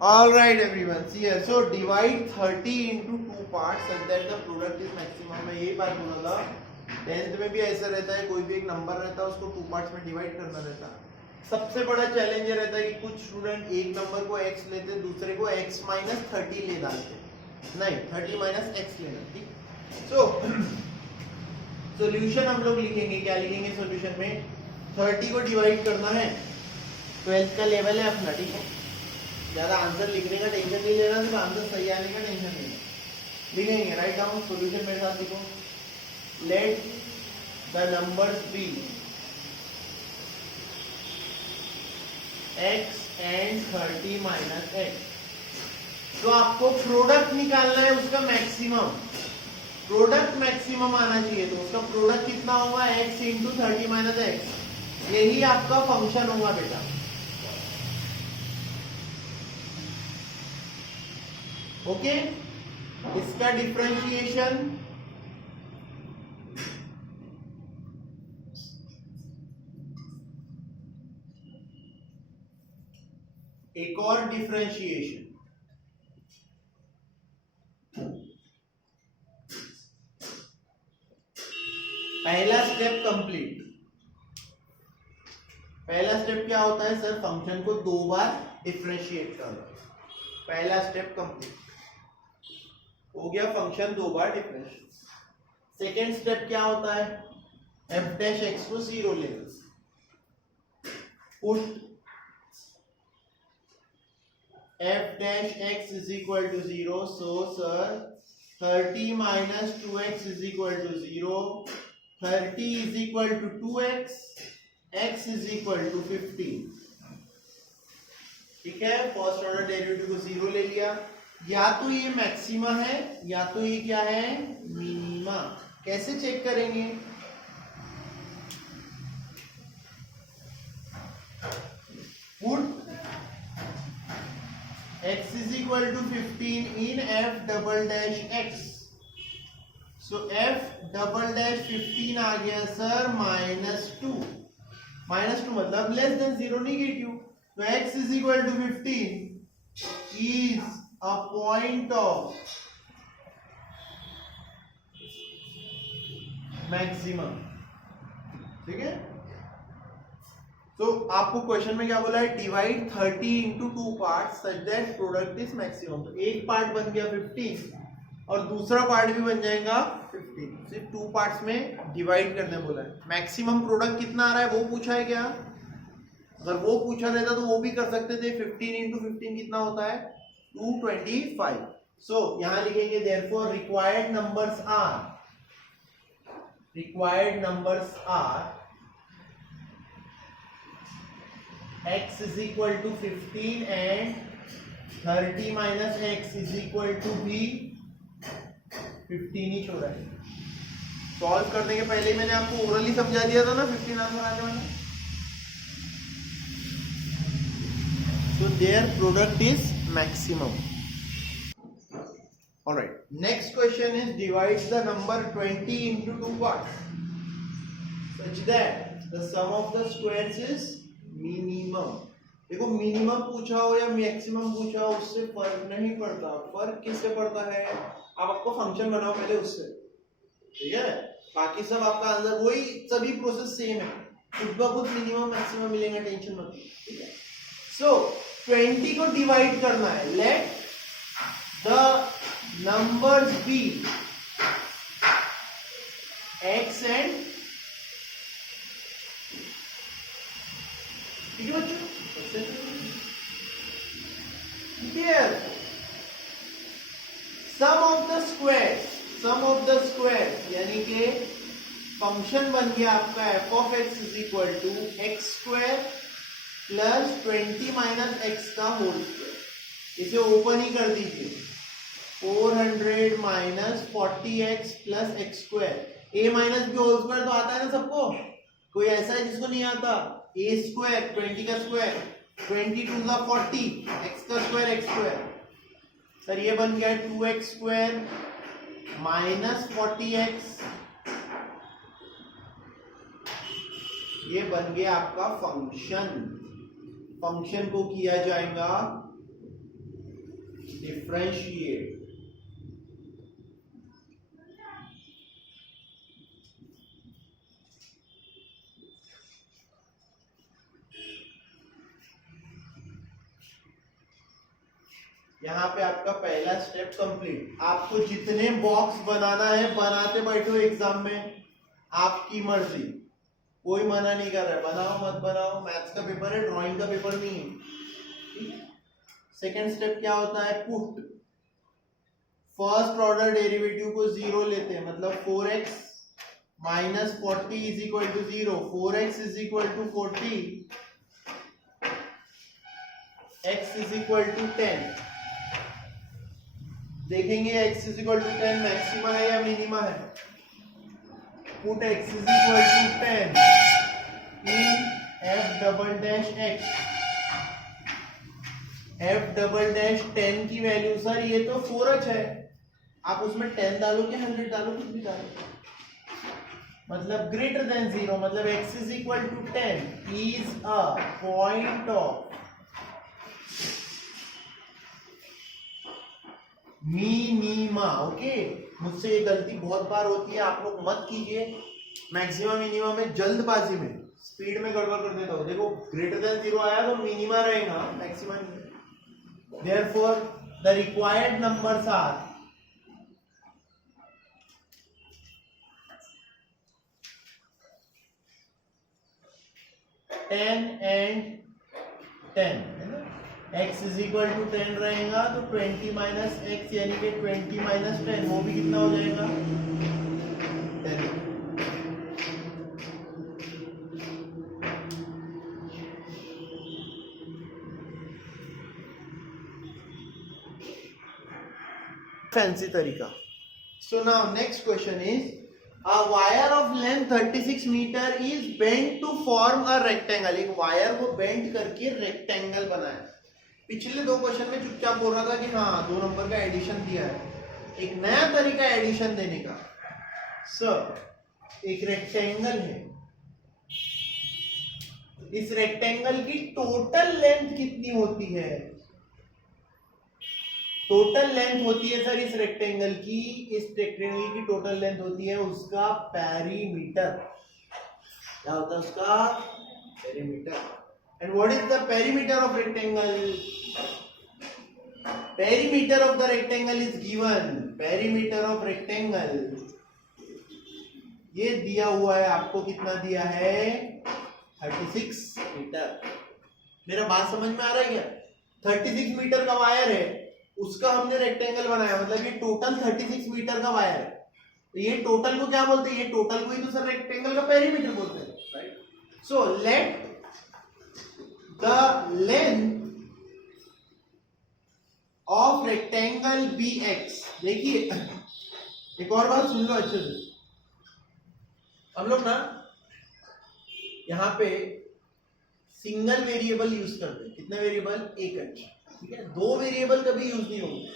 All right, everyone. See here. So divide 30 into two parts such that the product is maximum. मैं यही बात बोला था. 10th में भी ऐसा रहता है, कोई भी एक नंबर रहता है उसको टू पार्ट्स में डिवाइड करना रहता है. सबसे बड़ा चैलेंज ये रहता है कि कुछ स्टूडेंट एक नंबर को x लेते हैं, दूसरे को x माइनस 30 ले डालते हैं. नहीं, 30 माइनस x लेना. ठीक. सो सोल्यूशन हम लोग लिखेंगे. क्या लिखेंगे सोल्यूशन में? 30 को डिवाइड करना है. 12th का लेवल है अपना. ठीक है. ज्यादा आंसर लिखने का टेंशन नहीं लेना, सिर्फ आंसर सही आने का टेंशन लेना. लिखेंगे. राइट डाउन सॉल्यूशन मेरे साथ लिखो. Let the numbers be x and 30 minus x. तो आपको प्रोडक्ट निकालना है उसका मैक्सिमम. प्रोडक्ट मैक्सिमम आना चाहिए. तो उसका प्रोडक्ट कितना होगा? x into 30 minus x. यही आपका फंक्शन होगा बेटा. ओके. इसका डिफरेंशिएशन एक और डिफरेंशिएशन. पहला स्टेप कंप्लीट. पहला स्टेप क्या होता है सर? फंक्शन को दो बार डिफरेंशिएट करना. पहला स्टेप कंप्लीट हो गया. फंक्शन दो बार डिफरेंशिएट. सेकेंड स्टेप क्या होता है? f डैश x को 0 लेना. Put f dash x is equal to 0. So sir 30 minus 2x is equal to 0. 30 is equal to 2x. x is equal to 15. ठीक है. फर्स्ट ऑर्डर डेरिवेटिव को 0 ले लिया. या तो ये मैक्सिमा है या तो ये क्या है? मिनिमा. कैसे चेक करेंगे? Put x is equal to 15 in f double dash x. So f double dash 15 आ गया सर -2. -2 मतलब लेस देन 0 नेगेटिव. तो x is equal to 15 is a point of maximum. ठीक है. तो आपको क्वेश्चन में क्या बोला है? Divide 30 into two part such that product is maximum. तो एक पार्ट बन गया 15 और दूसरा पार्ट भी बन जाएगा 15. सिर्फ टू पार्ट्स में डिवाइड करने बोला है. मैक्सिमम प्रोडक्ट कितना आ रहा है वो पूछा है क्या? अगर वो पूछा रहता तो वो भी कर सकते थे. 15 इंटू 15 कितना होता है? 225. सो यहां लिखेंगे therefore required numbers are x is equal to 15 and 30 minus x is equal to भी 15 ही छोड़ा है. सॉल्व करने के पहले मैंने आपको ओरली समझा दिया था ना 15 आंसर आने वाला. So their product is maximum. All right. Next question is divide the number 20 into two parts such that the sum of the squares is minimum. देखो मिनिमम पूछा हो या मैक्सिमम पूछा हो उससे फर्क नहीं पड़ता. फर्क किससे पड़ता है? आप आपको फंक्शन बनाओ पहले उससे. ठीक है. बाकी सब आपका आंसर वही, सभी प्रोसेस सेम है. खुद ब खुद मिनिमम मैक्सिमम मिलेगा. टेंशन मत लो. ठीक है. सो 20 को डिवाइड करना है. Let the numbers be x and. ठीक है बच्चों. Here sum of the squares यानी कि फंक्शन बन गया आपका f of x is equal to x square plus 20 minus x का होल स्क्वायर. इसे ओपन ही कर दीजिए. 400 minus 40x plus x square. a minus b whole square तो आता है ना सबको. कोई ऐसा है जिसको नहीं आता? a स्क्वायर 20 का स्क्वायर 20 टू द 40 x का स्क्वायर x स्क्वायर. सर ये बन गया 2x स्क्वायर माइनस 40x. ये बन गया आपका फंक्शन. फंक्शन को किया जाएगा डिफरेंशिएट यहाँ पे आपका पहला स्टेप कंप्लीट। आपको जितने बॉक्स बनाना है बनाते बैठो एग्जाम में, आपकी मर्जी, कोई मना नहीं कर रहा है, बनाओ मत बनाओ, मैथ्स का पेपर है, ड्राइंग का पेपर नहीं है। सेकेंड स्टेप क्या होता है, पुट। फर्स्ट ऑर्डर डेरिवेटिव को जीरो लेते हैं, मतलब 4x minus 40 is equal to 0, 4x is equal to 40, x is equal to 10। देखेंगे x is equal to 10 maxima है या मिनिमा है। Put x is equal to 10 in f double dash x। f double dash 10 की value, sir ये तो 4h है, आप उसमें 10 डालो कि 100 डालो, कुछ भी डालो, मतलब ग्रेटर देन 0, मतलब x is equal to 10 is a point of minima. Okay, मुझसे ये गलती बहुत बार होती है, आप लोग मत कीजिए। मैक्सिमा मिनिमा में जल्दबाजी में स्पीड में गड़बड़ कर देता हूं। देखो ग्रेटर देन 0 आया तो मिनिमा रहेगा, मैक्सिमा नहीं। Therefore the required numbers are 10 and 10 है ना। x इज इक्वल टू 10 रहेगा तो 20 माइनस एक्स यानी कि 20 माइनस 10, वो भी कितना हो जाएगा 10। फैंसी तरीका। So now next question is a wire of length 36 meter is bent to form a rectangle। एक वायर को बेंड करके रेक्टेंगल बनाया। पिछले दो क्वेश्चन में चुपचाप बोल रहा था कि हाँ 2 नंबर का एडिशन दिया है। एक नया तरीका एडिशन देने का। सर एक रेक्टेंगल है, इस रेक्टेंगल की टोटल लेंथ कितनी होती है? टोटल लेंथ होती है सर इस रेक्टेंगल की टोटल लेंथ होती है उसका पेरीमीटर। क्या होता है उसका perimeter? And what is the perimeter of rectangle? Perimeter of the rectangle is given. Perimeter of rectangle ये दिया हुआ है आपको, कितना दिया है 36 मीटर। मेरा बात समझ में आ रहा है क्या? 36 मीटर का वायर है, उसका हमने रेक्टेंगल बनाया, मतलब ये टोटल 36 मीटर का वायर है। तो ये टोटल को क्या बोलते हैं? ये टोटल को ही तो सर रेक्टेंगल का पेरीमीटर बोलते हैं, right? So let the length of rectangle be x. देखिए एक और बात सुन लो अच्छे से। हम लोग ना यहाँ पे सिंगल वेरिएबल यूज करते हैं। कितने वेरिएबल? एक अंश, ठीक है। 2 वेरिएबल कभी यूज नहीं होंगे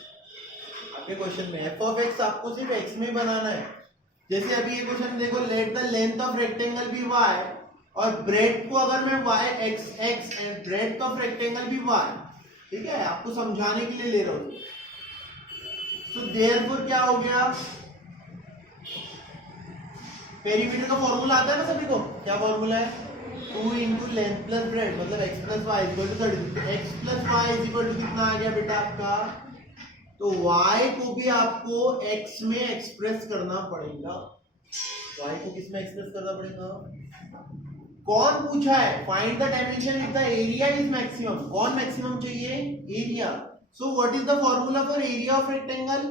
आपके क्वेश्चन में। एफ ऑफ एक्स आपको सिर्फ एक्स में बनाना है। जैसे अभी ये क्वेश्चन देखो, let the length of rectangle be y, और ब्रेड को अगर मैं y x x and breadth of rectangle be y, ठीक है, आपको समझाने के लिए ले रहा हूं। सो देयरफॉर क्या हो गया, पेरीमीटर का फॉर्मूला आता है ना सभी को। क्या फॉर्मूला है? 2 इंटू लेंथ प्लस ब्रेड, मतलब x plus y equal to 30। X plus y is equal to कितना आ गया बेटा आपका? तो y को भी आपको x में एक्सप्रेस करना पड़ेगा। y को किस में एक्सप्रेस करना पड़ेगा? कौन पूछा है? Find the dimension if the area is maximum. कौन मैक्सिमम चाहिए? Area. So what is the formula for area of rectangle?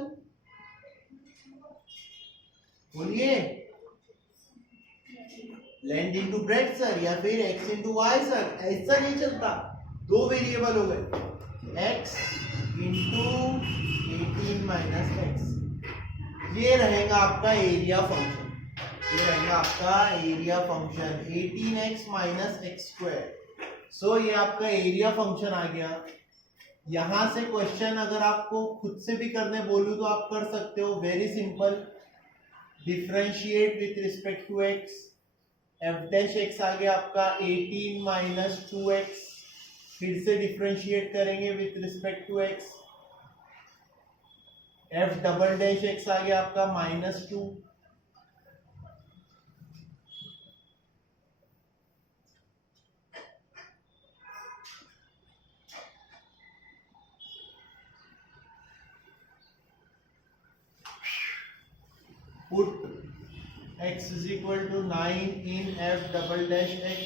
बोलिए। लेंथ इंटू ब्रेड सर, या फिर x इंटू वाई सर। ऐसा नहीं चलता, 2 वेरिएबल हो गए, x इंटू 18 माइनस एक्स। ये रहेगा आपका एरिया फंक्शन। ये रहेगा आपका area function 18x minus x square. So ये आपका एरिया फंक्शन आ गया। यहां से क्वेश्चन अगर आपको खुद से भी करने बोलूं तो आप कर सकते हो। Very simple, differentiate with respect to x। F dash x आ गया आपका 18 माइनस 2x। फिर से डिफरेंशिएट करेंगे with respect to x। F double dash x आ गया आपका -2, put x is equal to 9 in f double dash x.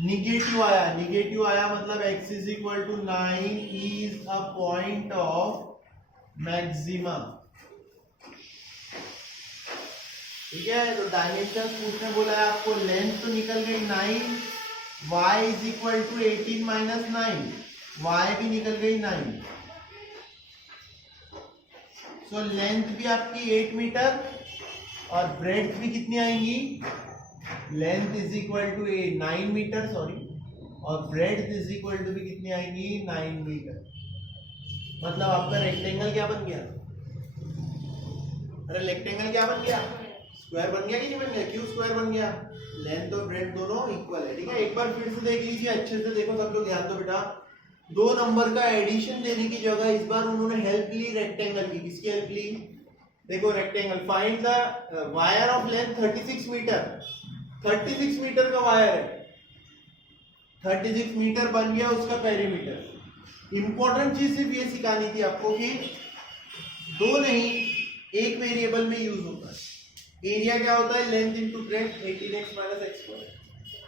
Negative आया मतलब x is equal to 9 is a point of maximum. ठीक है, तो डायमेंशन पूछने बोला है आपको, लेंथ तो निकल गई 9, y is equal to 18 minus 9, y भी निकल गई 9. सो लेंथ भी आपकी 8 मीटर और ब्रेड्थ भी कितनी आएंगी, length is equal to 9 metre sorry, और ब्रेड्थ इज इक्वल टू भी कितनी आएंगी 9 मीटर. मतलब आपका रेक्टेंगल क्या बन गया, अरे रेक्टेंगल क्या बन गया, स्क्वायर बन गया कि नहीं बन गया, क्यूब स्क्वायर बन गया. लेंथ और ब्रेड्थ दोनों इक्वल है. ठीक है, एक बार फिर से देख लीजिए, अच्छे से देखो सब लोग, ध्यान दो बेटा. 2 नंबर का एडिशन देने की जगह इस बार उन्होंने हेल्प ली रेक्टेंगल की. किसकी हेल्प ली, देखो rectangle, find the wire of length 36 metre. 36 metre का वायर है, 36 मीटर बन गया उसका पेरीमीटर. इंपॉर्टेंट चीज सिर्फ ये सिखानी थी आपको कि 2 नहीं, एक वेरिएबल में यूज होता है. एरिया क्या होता है, length into breadth, 18x minus x square.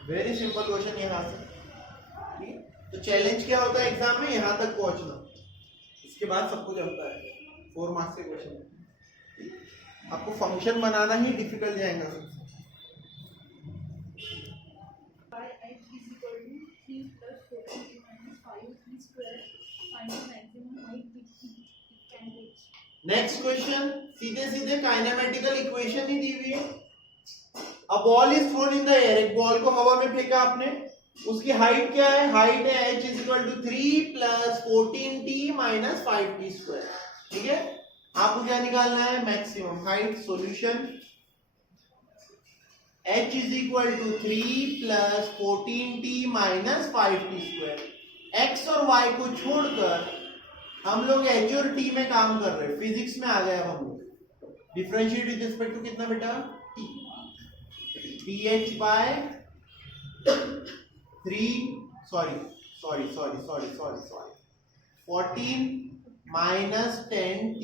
Very simple question यहाँ से. तो चैलेंज क्या होता है एग्जाम में, यहां तक पहुंचना, इसके बाद सब कुछ होता है. 4 मार्क्स के क्वेश्चन है, आपको फंक्शन बनाना ही डिफिकल्ट जाएगा. नेक्स्ट क्वेश्चन, सीधे सीधे काइनेमेटिकल इक्वेशन ही दी हुई है. A ball is thrown in the air, एक बॉल को हवा में फेंका आपने, उसकी हाइट क्या है, हाइट है h is equal to 3 plus 14t minus 5t square. ठीक है, आपको क्या निकालना है, maximum height. Solution, h is equal to 3 plus 14t minus 5t square. x और y को छोड़कर हम लोग h और t में काम कर रहे हैं, फिजिक्स में आ गए. अब हम लोग डिफरेंशिएट विद रिस्पेक्ट टू कितना बेटा, t. dh bye 14 minus 10t.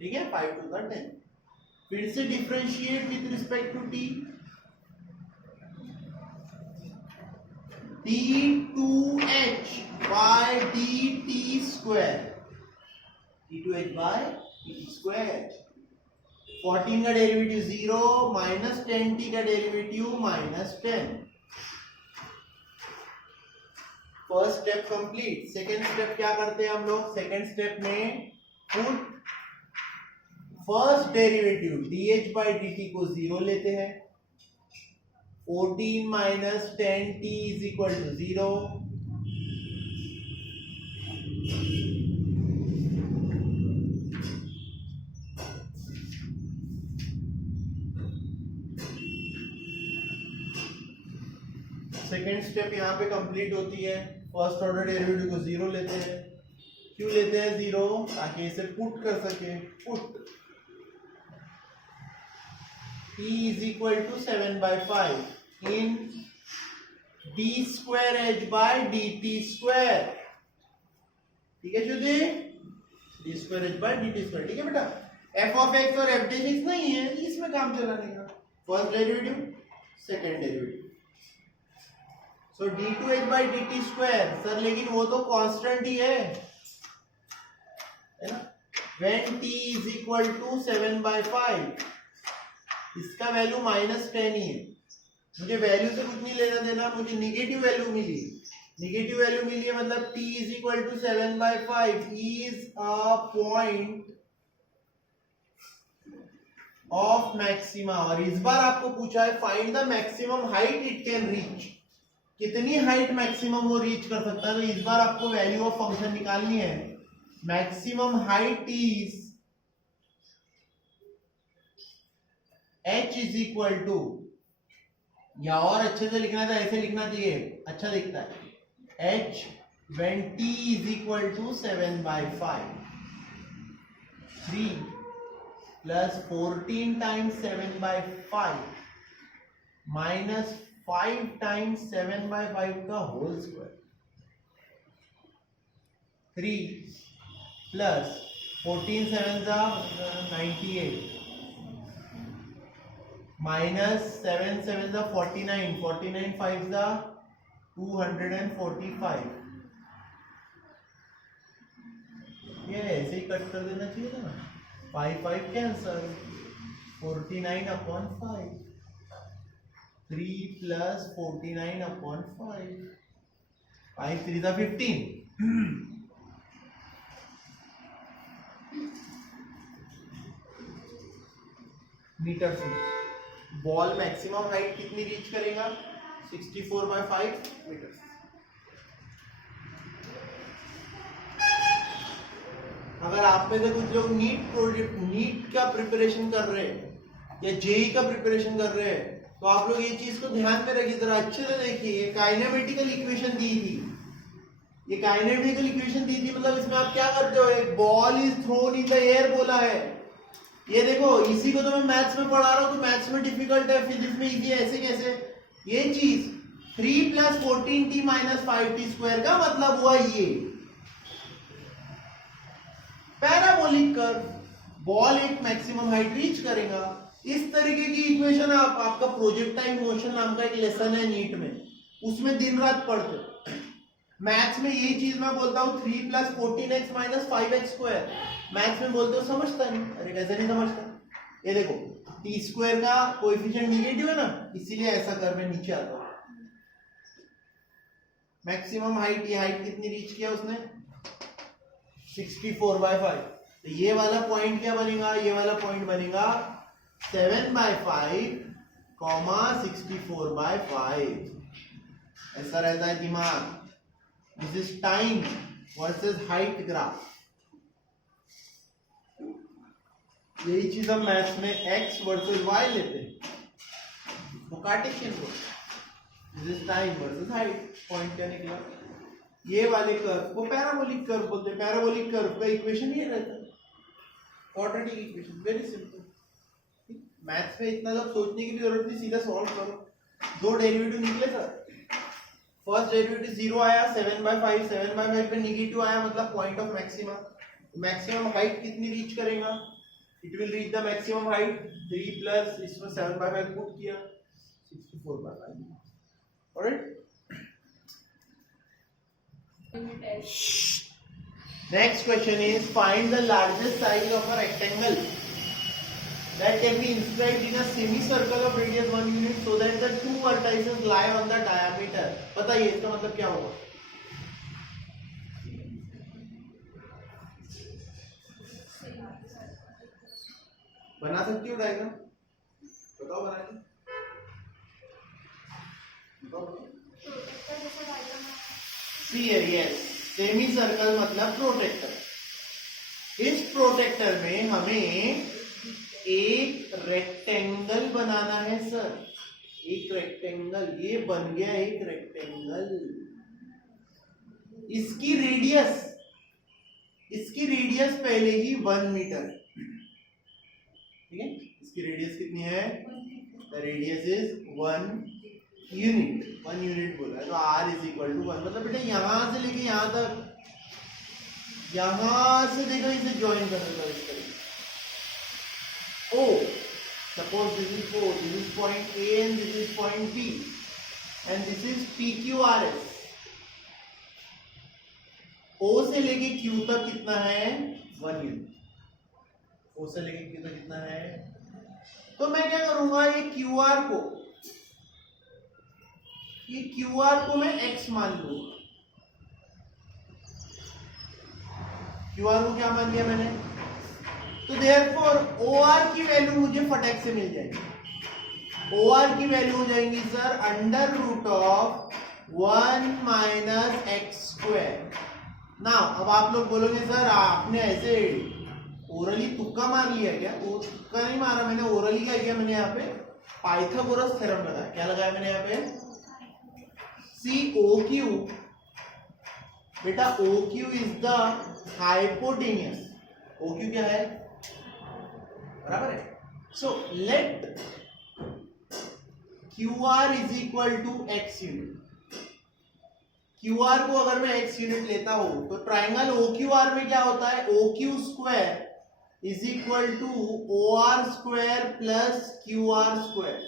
ठीक है, 5 टू द 10. फिर से differentiate with respect to t, d2h by dt square, d2h by dt square. 14 का डेरिवेटिव 0 माइनस 10t का derivative -10. First step complete. Second step क्या करते हैं हम लोग, सेकेंड स्टेप में put first derivative dh by dt को 0 लेते हैं. 14 minus 10t is equal to 0. Second step यहाँ पे कंप्लीट होती है. फर्स्ट ऑर्डर डेरिवेटिव को 0 लेते हैं. क्यों लेते हैं 0, ताकि इसे पुट कर सके. Put t is equal to 7/5 in d square h by dt square. ठीक है शुद्धि, d square h by dt square. ठीक है बेटा, f ऑफ x और f डैश x नहीं है, इसमें काम चलाने का. First derivative, second derivative. So d2h by dt square. Sir लेकिन वो तो कांस्टेंट ही है ना. when t is equal to 7/5, इसका वैल्यू -10 ही है. मुझे वैल्यू से कुछ नहीं लेना देना, मुझे निगेटिव वैल्यू मिली. निगेटिव वैल्यू मिली है मतलब t is equal to 7/5 is a point of maxima. और इस बार आपको पूछा है find the maximum height it can reach. कितनी हाइट मैक्सिमम वो रीच कर सकता है. तो इस बार आपको वैल्यू ऑफ फंक्शन निकालनी है. Maximum height is h is equal to, या और अच्छे से लिखना था, ऐसे लिखना चाहिए, अच्छा दिखता है, h when t is equal to 7/5. 3 plus 14 times 7/5 minus 5 times 7/5 का होल स्क्वायर. 3 plus 14 7 जा 98 minus 7 7 जा 49 49 5 जा 245. ये ऐसे ही कट कर देना चाहिए ना. 5 5 कैंसल. 49/5. 3 plus 49/5. 5 3 जा 15. मीटर से बॉल मैक्सिमम हाइट कितनी रीच करेगा? 64/5 मीटर. अगर आप में से कुछ लोग नीट का प्रिपरेशन कर रहे हैं या जेई का प्रिपरेशन कर रहे हैं तो आप लोग ये चीज को ध्यान में रखिए, जरा अच्छे से देखिए. ये काइनेमेटिकल इक्वेशन दी थी. ये काइनेमेटिकल इक्वेशन दी थी मतलब इसमें आप क्या करते हो, एक ball is thrown in the air बोला है. ये देखो, इसी को तो मैं मैथ्स में पढ़ा रहा हूं तो मैथ्स में डिफिकल्ट है, फिजिक्स में इजी है. ऐसे कैसे? ये चीज 3 plus 14t minus 5t square का मतलब हुआ ये पैराबोलिक कर्व. बॉल एक मैक्सिमम हाइट रीच करेगा. इस तरीके की इक्वेशन आपका प्रोजेक्टाइल मोशन नाम का एक लेसन है नीट में, उसमें दिन रात पढ़ते. मैथ्स में यही चीज मैं बोलता हूँ 3 plus 14x minus 5x square. Maths में बोलते हो समझता नहीं. अरे कैसे नहीं समझता? ये देखो टी स्क्वायर का कोएफिशिएंट नेगेटिव है ना, इसीलिए ऐसा कर्व में नीचे आता है. मैक्सिमम हाइट, ये हाइट कितनी रीच किया उसने? 64/5. तो ये वाला पॉइंट क्या बनेगा? ये वाला पॉइंट बनेगा 7/5, 64/5. ऐसा रहता है दिमाग. This is time versus height graph. यही चीज हम मैथ्स में x वर्सेस y लेते हैं, वो कार्टेशियन को. This is time versus height. Point क्या निकला? ये वाले कर्व को पैराबोलिक कर्व बोलते हैं. पैराबोलिक कर्व का इक्वेशन ये रहता है, quadratic equation. Very simple. Maths में इतना सब सोचने की भी जरूरत नहीं, सीधा सॉल्व करो. दो डेरिवेटिव निकले सर. फर्स्ट डेरिवेटिव 0 आया, 7/5. 7/5 पे नेगेटिव आया मतलब point of maxima. Maximum height कितनी रीच करेगा? It will reach the maximum height. 3 plus इसमें 7/5 पुट किया, 64/5. Alright. Next question is find the largest size of a rectangle that can be inscribed in a semicircle of radius 1 unit so that the two vertices lie on the diameter. बताइए इसका मतलब क्या होगा? बना सकती हो diagram? बताओ बना के. See here, yes. Semi circle मतलब प्रोटेक्टर. इस प्रोटेक्टर में हमें एक रेक्टेंगल बनाना है सर. एक रेक्टेंगल. ये बन गया एक रेक्टेंगल. इसकी रेडियस पहले ही 1 मीटर. ठीक है, इसकी रेडियस कितनी है? The radius is 1 unit. 1 unit बोला है तो r इज इक्वल टू 1. मतलब बेटा यहां से लेके यहां तक, यहां से देखो इसे ज्वाइन कर देता इस तरीके. O, suppose this is O, this is point A and this is point B and this is PQRS. O से लेके Q तक कितना है? 1 यूनिट. O से लेके Q तक कितना है? तो मैं क्या करूंगा, ये QR को मैं x मान लूंगा. QR को क्या मान लिया मैंने? तो देयरफॉर OR की वैल्यू मुझे फटाक से मिल जाएगी. OR की वैल्यू हो जाएंगी सर √1 माइनस एक्स स्क्वायर. ना अब आप लोग बोलोगे सर आपने ऐसे ओरली तुक्का मार लिया क्या? तुक्का नहीं मारा मैंने, ओरली क्या किया मैंने? यहाँ पे पाइथागोरस थ्योरम लगाया. क्या लगाया मैंने यहाँ पे? COQ बेटा OQ is the hypotenuse. OQ क्या है, बराबर है। So let QR is equal to x unit. QR को अगर मैं x यूनिट लेता हूं तो ट्राइंगल OQR में क्या होता है, OQ square is equal to OR square plus QR square.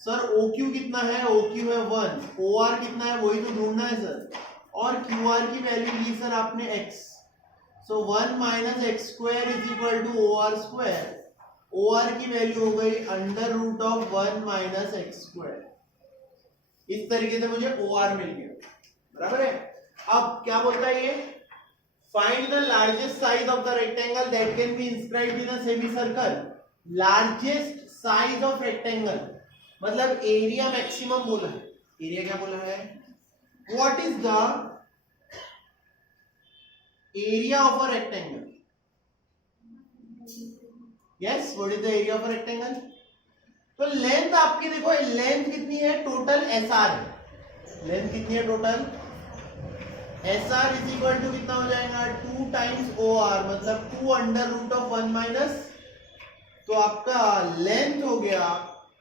Sir OQ कितना है, OQ है 1, OR कितना है वही तो ढूंढना है सर, और QR की वैल्यू ली सर आपने x। So 1 minus x square is equal to OR square. OR की वैल्यू हो गई under root of 1 minus x square. इस तरीके से मुझे OR मिल गया, बराबर है। अब क्या बोलता है ये, find the largest size of the rectangle that can be inscribed in a semi circle. Largest size of rectangle मतलब एरिया मैक्सिमम बोला है। एरिया क्या बोला है, what is the area of a rectangle. Yes, what is the area of a rectangle. तो length आपकी देखो, length कितनी है टोटल, SR है। लेंथ कितनी है total, SR is equal to कितना हो जाएगा 2 टाइम्स OR, मतलब 2 अंडर रूट ऑफ 1 माइनस, तो आपका लेंथ हो गया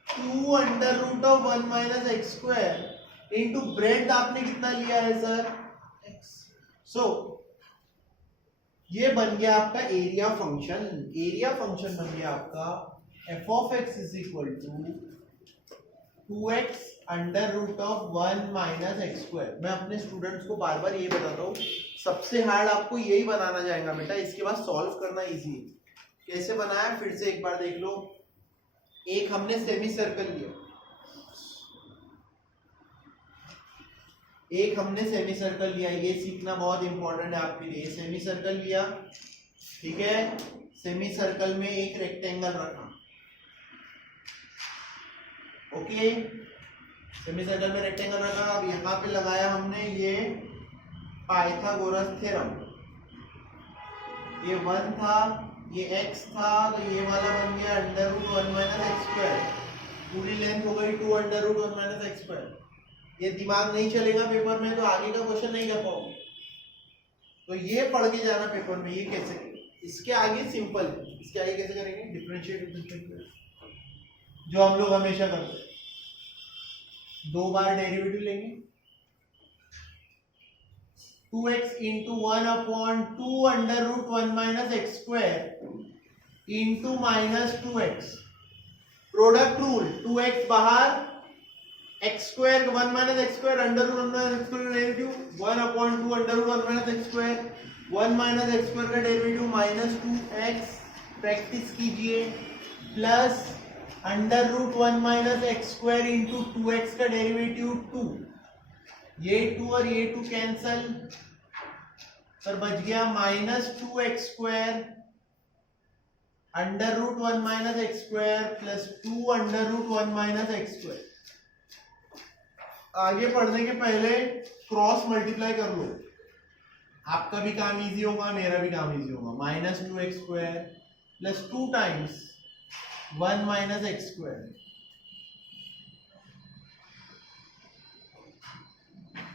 2 under root of 1 minus x square into breadth आपने कितना लिया है सर, x। सो ये बन गया आपका एरिया फंक्शन। एरिया फंक्शन बन गया आपका f of x is equal to 2x under root of 1 minus x square. मैं अपने स्टूडेंट्स को बार बार यही बताता हूँ, सबसे हार्ड आपको यही बनाना जाएगा बेटा, इसके बाद सॉल्व करना इजी है। कैसे बनाया फिर से एक बार देख लो। एक हमने सेमी सर्कल लिया, एक हमने सेमी सर्कल लिया, ये सीखना बहुत इंपॉर्टेंट है आपके लिए। सेमी सर्कल लिया, ठीक है, सेमी सर्कल में एक रेक्टेंगल रखा, ओके। सेमी सर्कल में रेक्टेंगल रखा, अब यहाँ पे लगाया हमने ये पाइथागोरस थ्योरम। ये 1 था, ये x था, तो ये वाला बन गया under root 1 minus x square. पूरी लेंथ हो गई 2 under root 1 minus x square. ये दिमाग नहीं चलेगा पेपर में तो आगे का क्वेश्चन नहीं कर पाओगे, तो ये पढ़ के जाना पेपर में। ये कैसे, इसके आगे सिंपल, इसके आगे कैसे करेंगे, डिफरेंशिएट, जो हम लोग हमेशा करते हैं। 2 बार डेरिवेटिव लेंगे, 2x into 1 upon 2 under root 1 minus x square into minus 2x। Product rule, 2x बाहर, x square 1 minus x square under root 1 minus x square का derivative 1 upon 2 under root 1 minus x square, 1 minus x square का derivative minus 2x। Practice कीजिए, plus under root 1 minus x square into 2x का derivative 2। ये 2 और ये 2 cancel, sir बच गया minus 2x square under root 1 minus x square plus 2 under root 1 minus x square. आगे पढ़ने के पहले क्रॉस मल्टीप्लाई कर लो, आपका भी काम इजी होगा, मेरा भी काम इजी होगा। Minus 2x square plus 2 times 1 minus x square